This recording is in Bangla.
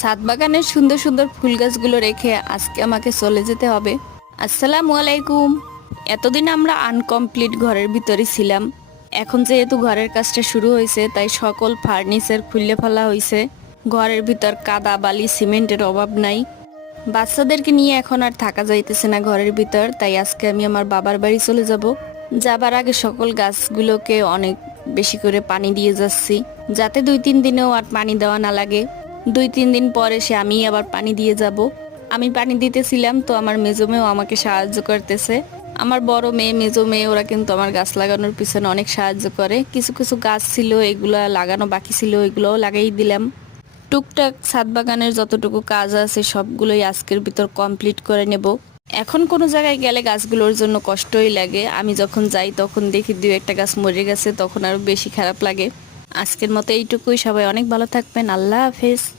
সাত বাগানের সুন্দর সুন্দর ফুল গাছগুলো রেখে আজকে আমাকে চলে যেতে হবে। আসসালামু আলাইকুম। এতদিন আমরা আনকমপ্লিট ঘরের ভিতরে ছিলাম। এখন যেহেতু ঘরের কাজটা শুরু হয়েছে, তাই সকল ফার্নিচার খুলে ফেলা হয়েছে। ঘরের ভিতর কাদা, বালি, সিমেন্টের অভাব নাই। বাচ্চাদেরকে নিয়ে এখন আর থাকা যাইতেছে না ঘরের ভিতর, তাই আজকে আমি আমার বাবার বাড়ি চলে যাব। যাবার আগে সকল গাছগুলোকে অনেক বেশি করে পানি দিয়ে যাচ্ছি, যাতে দুই তিন দিনেও আর পানি দেওয়া না লাগে। দুই, তিন দিন পরে সে আমি আবার পানি দিয়ে যাব। আমি পানি দিতেছিলাম তো আমার মেজো মেয়েও আমাকে সাহায্য করতেছে। আমার বড় মেয়ে, মেজো মেয়ে, ওরা কিন্তু আমার গাছ লাগানোর পিছনে অনেক সাহায্য করে। কিছু কিছু গাছ ছিল, এগুলো লাগানো বাকি ছিল এগুলোও লাগাই দিলাম। টুকটাক ছাদ বাগানের যতটুকু কাজ আছে, সবগুলোই আজকের ভিতর কমপ্লিট করে নেব। এখন কোনো জায়গায় গেলে গাছগুলোর জন্য কষ্টই লাগে। আমি যখন যাই, তখন দেখি দু একটা গাছ মরে গেছে, তখন আরও বেশি খারাপ লাগে। আজকের মতো এইটুকুই। সবাই অনেক ভালো থাকবেন। আল্লাহ হাফেজ।